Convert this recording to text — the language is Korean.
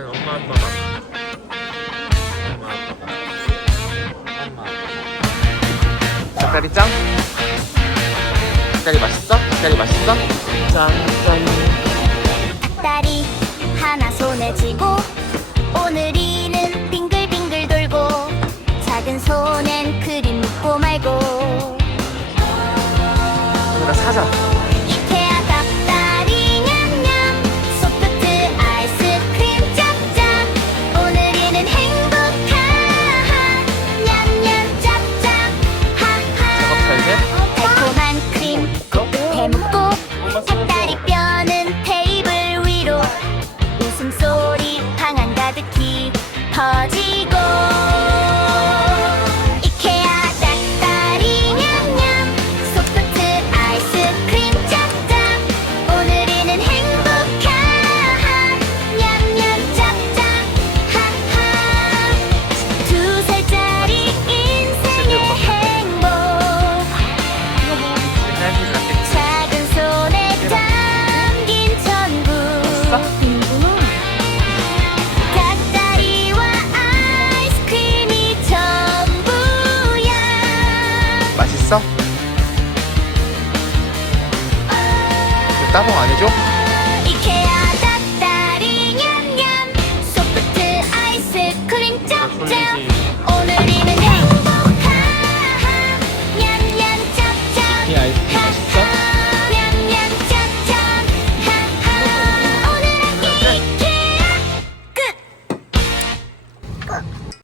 여기는 엄마 아빠가 엄마 아빠가 엄마 아빠가 닭다리 짱? 닭다리 맛있어? 닭다리 맛있어? 짠짠 닭다리 하나 손에 쥐고 오늘이는 빙글빙글 돌고 작은 손엔 크림 묻고 말고 누나 사자 가득히 퍼지고 했어? 따봉 안 해줘? 이케아 닭다리